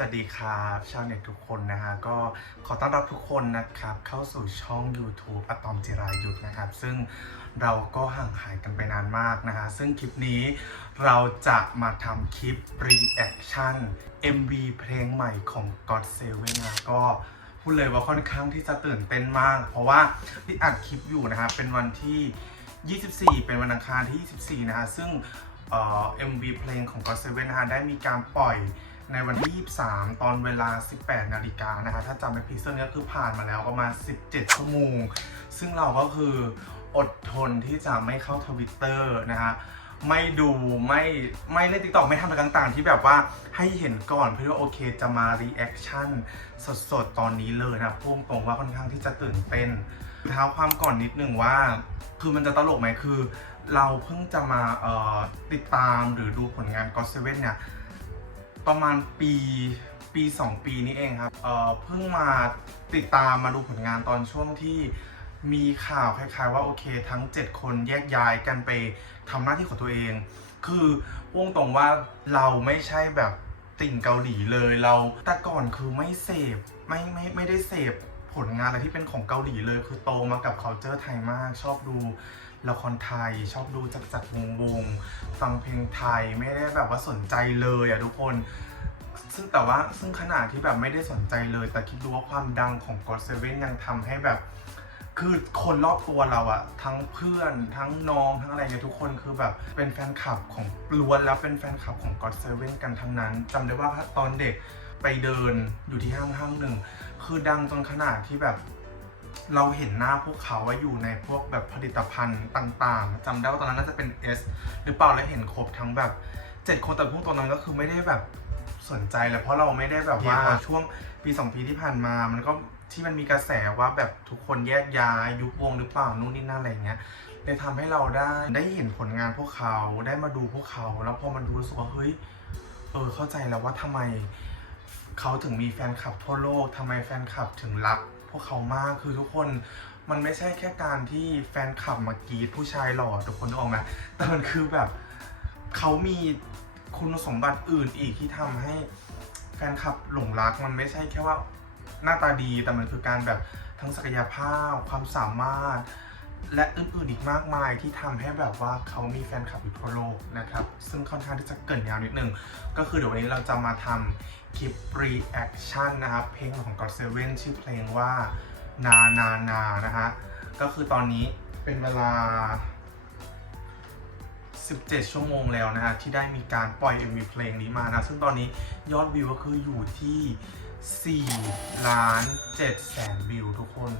วัสดีครับชาวเน็ตทุกคนนะฮะก็ขอต้อนรับทุกคนนะครับเข้าสู่ช่อง YouTube อะตอมจิรายุทธนะครับ ซึ่งเราก็ห่างหายกันไปนานมากนะฮะซึ่งคลิปนี้เราจะมาทำคลิป reaction MV เพลงใหม่ของ God Seven นะก็พูดเลยว่าค่อนข้างที่จะตื่นเต้นมาก เพราะว่าที่อัดคลิปอยู่นะฮะเป็นวันที่ 24 เป็นวันอังคารที่ 24 นะฮะซึ่งเอ่อ MV เพลงของ God Seven นะฮะได้มีการปล่อย ในวันที่ 23 ตอนเวลา 18 นาฬิกานะคะ ถ้าจำไม่ผิดซึ่งนี้คือผ่านมาแล้วประมาณ 17 ชั่วโมง ซึ่งเราก็คืออดทนที่จะไม่เข้าทวิตเตอร์นะฮะไม่ดูไม่ไม่เล่นติ๊กต็อกไม่ทำอะไรต่างๆ ที่แบบว่าให้เห็นก่อนเพื่อโอเคจะมารีแอคชั่นสดๆ ตอนนี้เลยนะพุ่งตรงว่าค่อนข้างที่จะตื่นเต้นเท้าความก่อนนิดหนึ่งว่า คือมันจะตลกไหมคือ เราเพิ่งจะมาติดตามหรือดูผลงาน God Seven เนี่ย ประมาณปีปี 2 ปีนี้เองครับเอ่อเพิ่งมาติดตามมาดูผลงานตอนช่วงที่มีข่าวคล้ายๆว่าโอเค ทั้ง 7 คนแยกย้ายกันไปทำหน้าที่ของตัวเอง คือวงตรงว่าเราไม่ใช่แบบติ่งเกาหลีเลยเราแต่ก่อนคือไม่เสพไม่ไม่ไม่ได้เสพผลงานอะไรที่เป็นของเกาหลีเลย คือโตมากับ culture ไทยมากชอบดู ละครไทยชอบดูจักจักวงวงฟังเพลงไทยไม่ได้แบบว่าสนใจเลยอะทุกคนซึ่งแต่ว่าซึ่งขนาดที่แบบไม่ได้สนใจเลย แต่คิดดูว่าความดังของ God Seven ยังทำให้แบบ คือคนรอบตัวเราอะทั้งเพื่อนทั้งน้องทั้งอะไรเนี่ยทุกคนคือแบบเป็นแฟนคลับของล้วนแล้วเป็นแฟนคลับของ God Seven กันทั้งนั้นจำได้ว่าตอนเด็กไปเดินอยู่ที่ห้างห้างหนึ่ง คือดังจนขนาดที่แบบ เราเห็นหน้าพวกเขาว่าอยู่ในพวกแบบผลิตภัณฑ์ต่างๆจำได้ว่าตอนนั้นน่าจะเป็น S หรือเปล่าแล้วเห็นครบทั้งแบบเจ็ดคนแต่พวกตัวนั้นก็คือไม่ได้แบบสนใจเลยเพราะเราไม่ได้แบบว่าช่วงปีสองปีที่ผ่านมา มันก็ที่มันมีกระแสว่าแบบทุกคนแยกย้ายยุบวงหรือเปล่านู่นนี่นั่นอะไรอย่างเงี้ยเลยทำให้เราได้ได้เห็นผลงานพวกเขาได้มาดูพวกเขาแล้วพอมันดูรู้สึกว่าเฮ้ย เออเข้าใจแล้วว่าทำไมเขาถึงมีแฟนคลับทั่วโลกทำไมแฟนคลับถึงรัก พวกเขามากคือทุกคนมันไม่ใช่แค่การที่แฟนคลับมากรีดผู้ชายหล่อทุกคนออกไหมแต่มันคือแบบเขามีคุณสมบัติอื่นอีกที่ทำให้แฟนคลับหลงรัก มันไม่ใช่แค่ว่าหน้าตาดีแต่มันคือการแบบทั้งศักยภาพความสามารถ และอื่นๆอีกมากมายที่ทำให้แบบว่าเขามีแฟนคลับอยู่ทั่วโลกนะครับ ซึ่งค่อนข้างที่จะเกินยาวนิดนึง ก็คือเดี๋ยววันนี้เราจะมาทำ คลิป reaction นนะครับ เพลงของ God Seven ชื่อเพลงว่านานานานะฮะ ก็คือตอนนี้เป็นเวลา 17 ชั่วโมงแล้วนะฮะ ที่ได้มีการปล่อย MV เพลงนี้มานะ ซึ่งตอนนี้ยอดวิวก็คืออยู่ที่ 4 ล้าน7แสนวิวทุกคน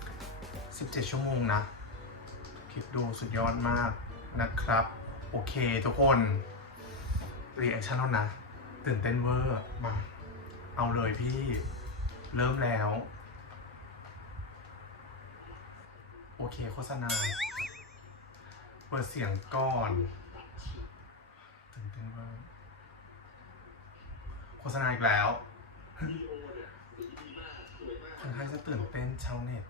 17 ชั่วโมงนะคิดดูสุดยอดมากนะครับ โอเคทุกคนรีแอคชั่นแล้วนะ ตื่นเต้นเวอร์มา เอาเลยพี่ เริ่มแล้ว โอเคโฆษณา เปิดเสียงก่อน ตื่นเต้นเวอร์โฆษณาอีกแล้วค่อนข้างจะตื่นเต้นชาวเน็ต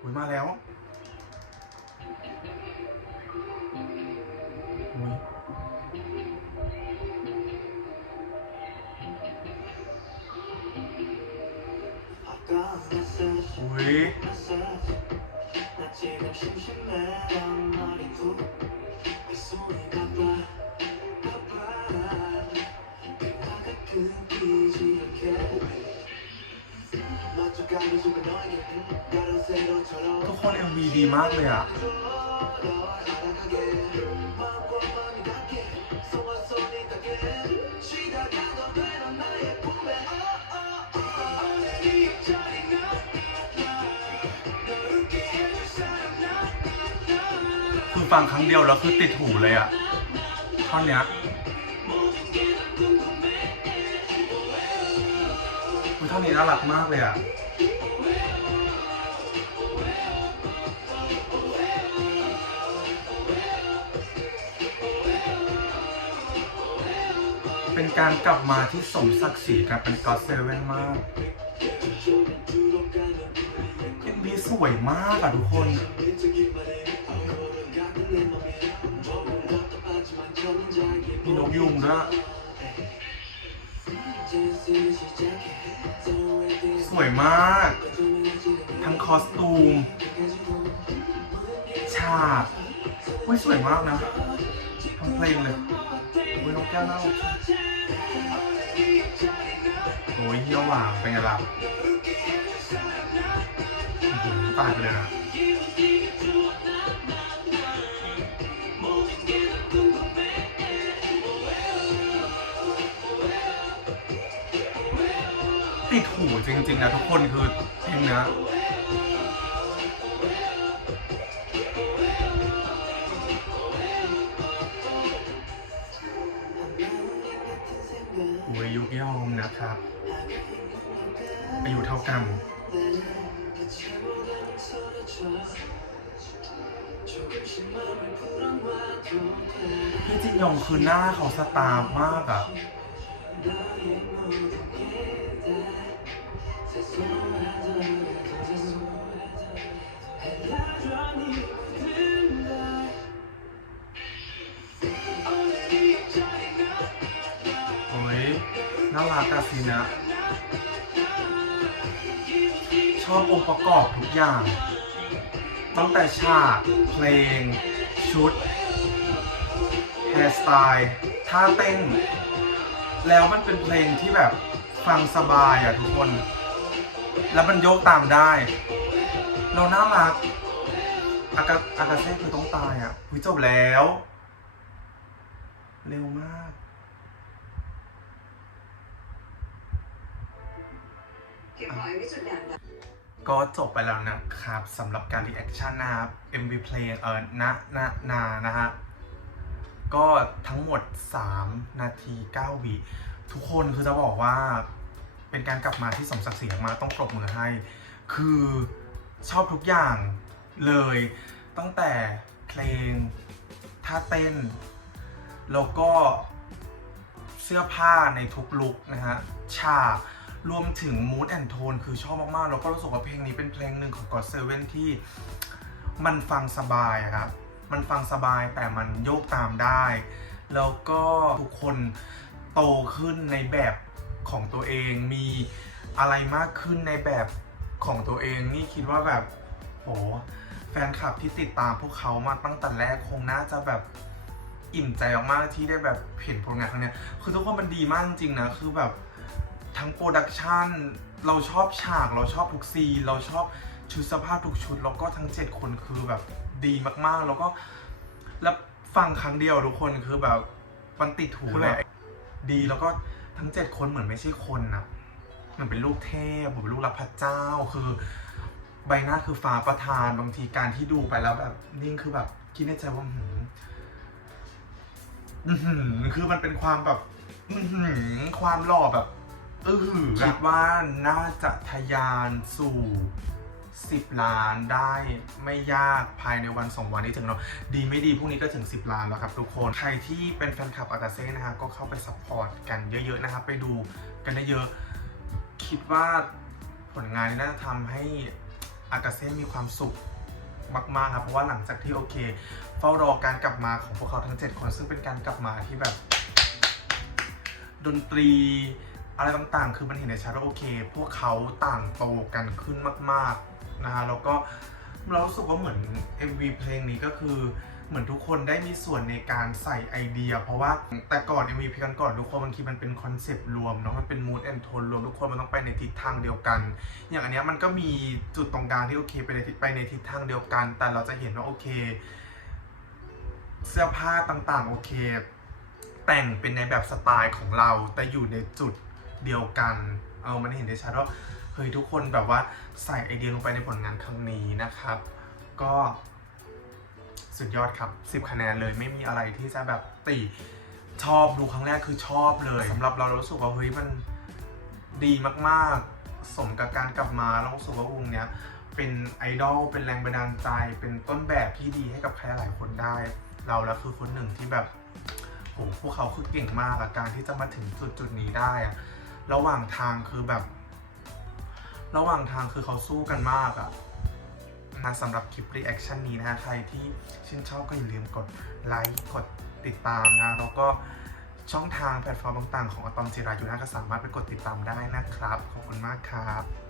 อุ้ยมาแล้ว อุ้ยทุกคน MV ดีมากเลยอะ ฟังครั้งเดียวแล้วคือติดหูเลยอะท่อนเนี้ยอุ๊ยท่อนนี้น่ารักมากเลยอะเป็นการกลับมาที่สมศักดิ์ศรีครับเป็นก็อดเซเว่นมากเอ็มบีสวยมากอะทุกคน มีนกยุงด้วยสวยมาก ทั้งคอสตูม ฉากอุ้ยสวยมากนะทั้งเพลงเลยอุ้ยนกแก้วน่ารักโอ้ยเฮียวหวางเป็นไงล่ะตายไปเลยนะ จริงๆนะทุกคนคือเพลงเนี้ยโอ้ยยุกยอมนะครับ อายุเท่ากันพี่จิยองคือหน้าเขาสตาร์มากอะ อบองค์ประกอบทุกอย่าง ตั้งแต่ฉาก เพลง ชุด แฮร์สไตล์ท่าเต้น แล้วมันเป็นเพลงที่แบบฟังสบายอะทุกคน แล้วมันโยกตามได้ เราน่ารัก อากาอากาเซ่คือต้องตายอะหุยจบแล้ว เร็วมากเก็บหอยไว้จุดด่างด ก็จบไปแล้วนะครับสำหรับการรีแอคชั่นนะครับ MV เพลงเอ่อณณนานะฮะก็ทั้งหมด 3 นาที 9วิทุกคนคือจะบอกว่าเป็นการกลับมาที่สมศักดิ์ศรีมากต้องปรบมือให้ คือชอบทุกอย่างเลย ตั้งแต่เพลงท่าเต้น แล้วก็เสื้อผ้าในทุกลุคนะฮะฉาก รวมถึง mood and tone คือชอบมากๆ แล้วก็รู้สึกว่าเพลงนี้เป็นเพลงหนึ่งของ God Seven ที่มันฟังสบายครับ มันฟังสบายแต่มันโยกตามได้ แล้วก็ทุกคนโตขึ้นในแบบของตัวเอง มีอะไรมากขึ้นในแบบของตัวเอง นี่คิดว่าแบบโหแฟนคลับที่ติดตามพวกเขามาตั้งแต่แรกคงน่าจะแบบอิ่มใจมากๆที่ได้แบบเห็นผลงานครั้งนี้คือทุกคนมันดีมากจริงนะ คือแบบ ทั้งโปรดักชันเราชอบฉากเราชอบทุกซีนเราชอบชุดเสภาพทุกชุด แล้วก็ทั้ง 7 คนคือแบบดีมากๆ แล้วก็แล้วฟังครั้งเดียวทุกคนคือแบบมันติดหูเลยดีแล้วก็ทั้ง 7 คนเหมือนไม่ใช่คนนะเหมือนเป็นลูกเทพเหมือนเป็นลูกรับพระเจ้าคือใบหน้าคือฟ้าประทานบางทีการที่ดูไปแล้วแบบนิ่งคือแบบคิดในใจว่าหืมอื้อหือคือมันเป็นความแบบอื้อหือความหล่อแบบ อืออคิดว่าน่าจะทะยานสู่ 10 ล้านได้ไม่ยากภายในวัน2วันนี้ถึงเนาะดีไม่ดีพรุ่งนี้ก็ถึง 10 ล้านแล้วครับทุกคนใครที่เป็นแฟนคลับอากาเซ่นะฮะก็เข้าไปซัพพอร์ตกันเยอะๆนะครับไปดูกันได้เยอะคิดว่าผลงานนี้น่าจะทำให้อากาเซ่มีความสุขมากๆครับเพราะว่าหลังจากที่โอเค เฝ้ารอการกลับมาของพวกเขาทั้ง 7 คนซึ่งเป็นการกลับมาที่แบบ ดนตรี อะไรต่างๆ คือมันเห็นได้ชัดว่าโอเค พวกเขาต่างโตกันขึ้นมาก ๆนะฮะแล้วก็เรารู้สึกว่าเหมือน MV เพลงนี้ก็คือเหมือนทุกคนได้มีส่วนในการใส่ไอเดีย เพราะว่าแต่ก่อน MV เพลงก่อนทุกคนบางทีมันเป็นคอนเซปต์รวมเนาะมันเป็น mood and tone รวมทุกคนมันต้องไปในทิศทางเดียวกัน อย่างอันเนี้ยมันก็มีจุดตรงกลางที่โอเคไปในทิศไปในทิศทางเดียวกัน แต่เราจะเห็นว่าโอเค เสื้อผ้าต่างๆโอเค แต่งเป็นในแบบสไตล์ของเราแต่อยู่ในจุด เดียวกัน เออมันเห็นได้ชัดว่าเฮ้ยทุกคนแบบว่าใส่ไอเดียลงไปในผลงานครั้งนี้นะครับ ก็สุดยอดครับ 10 คะแนนเลยไม่มีอะไรที่จะแบบติชอบดูครั้งแรกคือชอบเลยสำหรับเราเรารู้สึกว่าเฮ้ยมันดีมากๆ สมกับการกลับมาเรารู้สึกว่าวงเนี้ยเป็นไอดอลเป็นแรงบันดาลใจ เป็นต้นแบบที่ดีให้กับใครหลายคนได้ เราแล้วคือคนหนึ่งที่แบบโหพวกเขาคือเก่งมากอะการที่จะมาถึงจุดจุดนี้ได้อะ ระหว่างทางคือแบบ ระหว่างทางคือเขาสู้กันมากอะนะสำหรับคลิปรีแอคชั่นนี้นะฮะใครที่ชื่นชอบก็อย่าลืมกดไลค์กดติดตามนะแล้วก็ช่องทางแพลตฟอร์มต่างๆ ของอะตอมจิรายุนะก็สามารถไปกดติดตามได้นะครับ ขอบคุณมากครับ